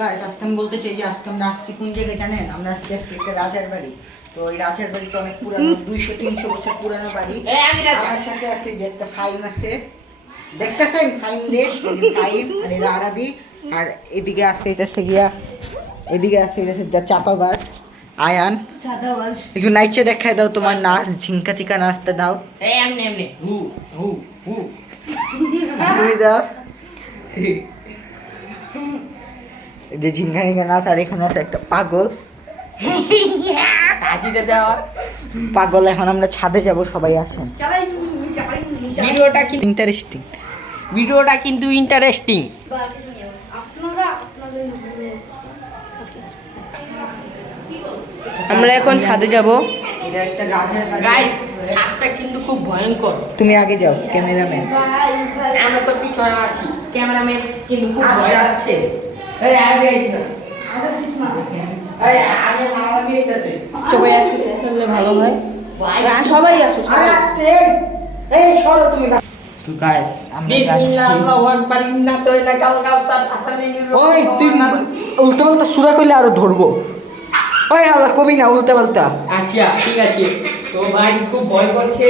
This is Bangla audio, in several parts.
গাইস আজকে আমি বলতে চাই যে আজকে আমরা আসছি কোন জায়গায় জানেন? আমরা আসছি আজকে একটা রাজার বাড়ি। তো এই রাজার বাড়িটা অনেক পুরানো, 200-300 বছর পুরানো বাড়ি। আমার সাথে আছে যে একটা ফাইম আছে, দেখতেছেন ফাইম দেশ, ফাইম আর এরা আরবি। আর এদিকে আছে এটা গিয়া, এদিকে আছে এটা যা চাপাবাজ আয়ান। একটু নাইচে দেখায় দাও তোমার নাচ, ঝিঙ্কা চিকা নাচতে দাও। এমনি এমনি হু হু হু তুমি দাও এই যে ঝিঙ্গানিকা নাচ। আর এখানে আছে একটা পাগল, হাসিটা দেওয়া। পাগল। এখন আমরা ছাদে যাব, সবাই আসেন। ভিডিওটা কিন্তু ইন্টারেস্টিং, ভিডিওটা কিন্তু ইন্টারেস্টিং। আমরা এখন ছাদে যাব। এটা একটা রাজার বাড়ি। গাইস, ছাদটা কিন্তু খুব ভয়ঙ্কর। তুমি আগে যাও, ক্যামেরাম্যান। আমরা তো পিছনে আছি, ক্যামেরাম্যান কিন্তু খুব ভয় আছে। এই আগে আইছ না, এই আগে মারামারি হইতাছে। সবাই আসলে আসলে ভালো হয়। সবাই আসো। আরে আস্তে, এই সরো তুমি। তো গাইস আমরা বিসমিল্লাহ যাচ্ছি। আল্লাহু আকবার ইন্না তাইনা কাল কাউসার আসালিল। ওই তুই উল্টা পাল্টা সূরা কইলে আরো ধরবো। ওই আল্লাহ কবি না, উল্টা পাল্টা। আচ্ছা ঠিক আছে। তো ভাই খুব ভয় করছে।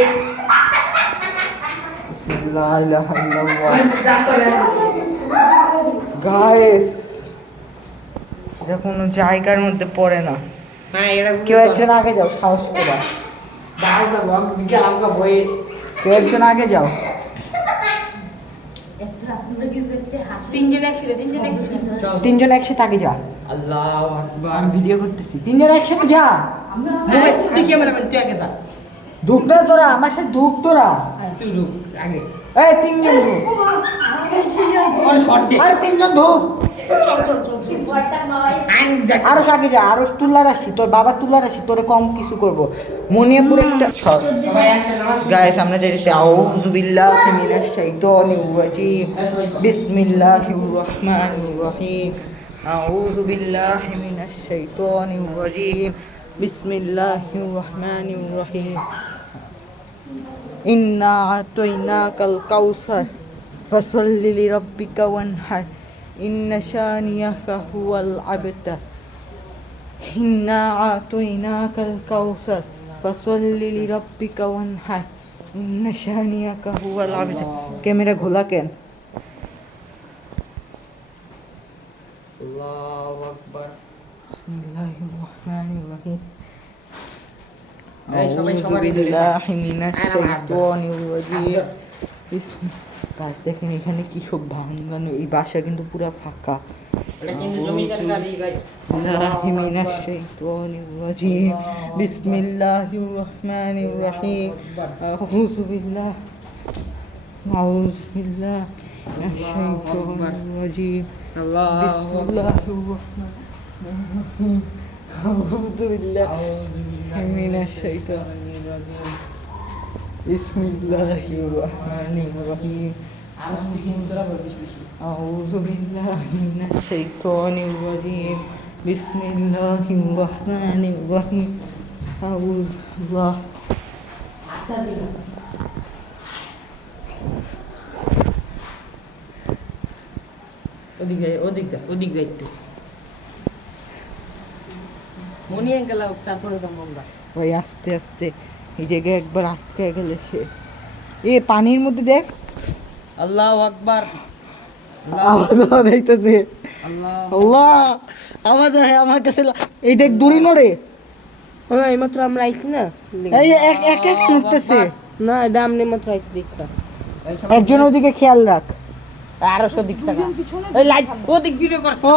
বিসমিল্লাহ ইলাহা ইল্লাল্লাহ। গাইস এটা কোনো জায়গার মধ্যে পড়ে না। হ্যাঁ এটা কেউ একজন আগে যাও, সাহস করে। দাঁড়াও যাবো আমি দিকে আমাকে ভয়ে। কেউ একজন আগে যাও। তিনজন একসাথে চল। তিনজন একসাথে আগে যা। আল্লাহু আকবার। আমি ভিডিও করতেছি, তিনজন একসাথে যা। তুই ক্যামেরাম্যান, তুই আগে যা। ধুক না তোরা, আমার সাথে ধুক তোরা। তুই রুক আগে। এই তিনজন ধুক, ওর শর্ট দে। আর তিনজন ধুক। আরো আগে যা, আরো তুলার আসি, তোর বাবা তুলার আসি, তোরে কম কিছু করবো। মনিপুর একটা সবাই আসে নামাজ। গাইস আমরা যাইতেছি। আউযু বিল্লাহি মিনাশ শাইতানির রাজিম, বিসমিল্লাহির রহমানির রহিম। আউযু বিল্লাহি মিনাশ শাইতানির রাজিম, বিসমিল্লাহির রহমানির রহিম। ইন্না আতাইনাকাল কাউসার ফাসাল্লি লিরাব্বিকা ওয়ানহার, ইন্না শানিয়াকা হুয়াল আবতার। ইন্না আতাইনাকাল কাউসার ফাসাল্লি লিরাব্বিকা ওয়ানহার, ইন্না শানিয়াকা হুয়াল আবতার। ক্যামেরা ঘোলা কেন? আল্লাহু আকবার। বিসমিল্লাহির রহমানির রহিম। এই সবাই আউযু সবার বিল্লাহি মিনাশ শাইতানির রাজিম। গাছ দেখেন এখানে কি সব ভাঙানো, এই বাসা কিন্তু পুরো ফাঁকা। এটা কিন্তু জমিদার গাড়ি গাই। বিল্লাহি মিনাশ শাইতানির রাজিম, বিসমিল্লাহির রহমানির রহিম। আউযু বিল্লাহি মিনাশ শাইতানির রাজিম, আল্লাহু বিসমিল্লাহির রহমানির রহিম। আউযু বিল্লাহি মিনাশ শাইতানির রাজিম, বিসমিল্লাহির রহমানির রহিম। أعوذ بالله من الشيطان الرجيم، بسم الله الرحمن الرحيم. أعوذ بالله। ওদিক যাই একটু। মনি আঙ্কেল তারপরে তো আমরা। ভাই আস্তে আস্তে, এই জায়গায় একবার আটকে গেলে সে। এ পানির মধ্যে দেখ, আল্লাহু আকবার। আওয়াজ হইতেছে। আল্লাহ আল্লাহ আওয়াজ হয় আমার কাছে। এই দেখ দূরে নড়ে, এইমাত্র আমরা আইছি না। এই এক এক এক নড়তেছে। না এটা আমনে মাত্র আইছি দেখা। একজন ওদিকে খেয়াল রাখ। আরো সদিক টাকা এই লাইট ওদিক ভিডিও করছ। ও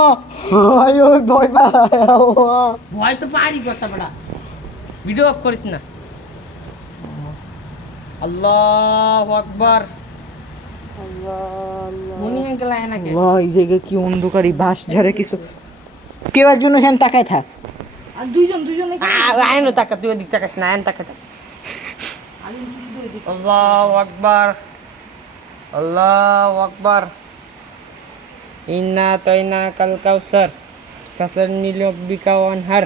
ওই ওই ভয় পায়। ভয় তো পারি করতে বড়া। ভিডিও অফ করিস না। আল্লাহু আকবার। মনি আঙ্কেল আয় না কে? আল্লাহ এই জায়গায় কি অন্ধকারী, বাস ঝাড়ে কিছু। কেউ একজন এখানে তাকায় থাক। আর দুইজন আয় না তাকা, তুই ওদিক তাকাস না, আয়ন তাকা। আল্লাহু আকবার। আল্লাহু আকবার। ইন্না তাইনা কাল কাউসার ফাসাল্লি লিরাব্বিকা ওয়ানহার,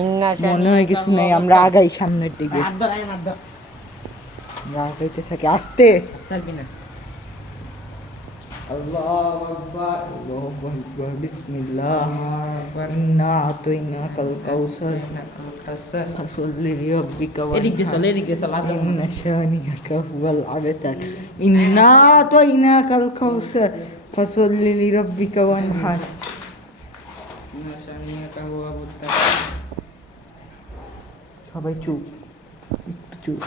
ইন্না মনে হয় কিছু নেই, আমরা আগাই সামনের দিকে। আদর আয় আদর। আগাইতে থাকি আস্তে। চলবি না। আল্লাহু আকবার আল্লাহু আকবার বিসমিল্লাহ ইন্না আতাইনাকাল কাউসার ফাসাল্লি লিরাব্বিকা এদিক দিয়ে চল এদিক দিয়ে চল ইন্না শানিয়াকা হুয়াল আবতার ইন্না আতাইনাকাল কাউসার ফাসাল্লি লিরাব্বিকা ওয়ানহার সবাই চুপ একটু চুপ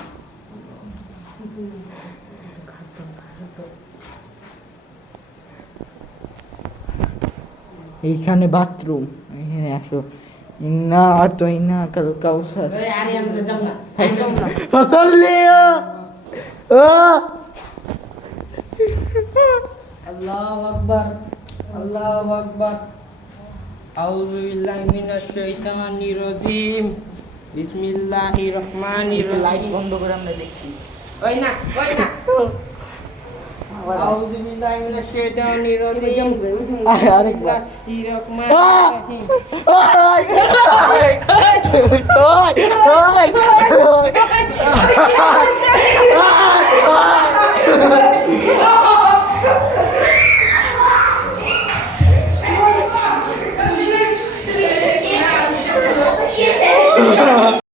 এইখানে বাথরুম এখানে আসো ইন্না আতাইনাকাল কাউসার আরে আমি তো যাব না ফাসাল্লি আল্লাহু আকবার আল্লাহু আকবার আউযু বিল্লাহি মিনাশ শাইতানির রাজিম বিসমিল্লাহির রহমানির লাইট রহিম বন্ধ করে আমরা দেখি ওই না আউযু বিল্লাহি মিনাশ শাইতানির রাজিম আরেকবার বিসমিল্লাহির রহমানির রহিম ওই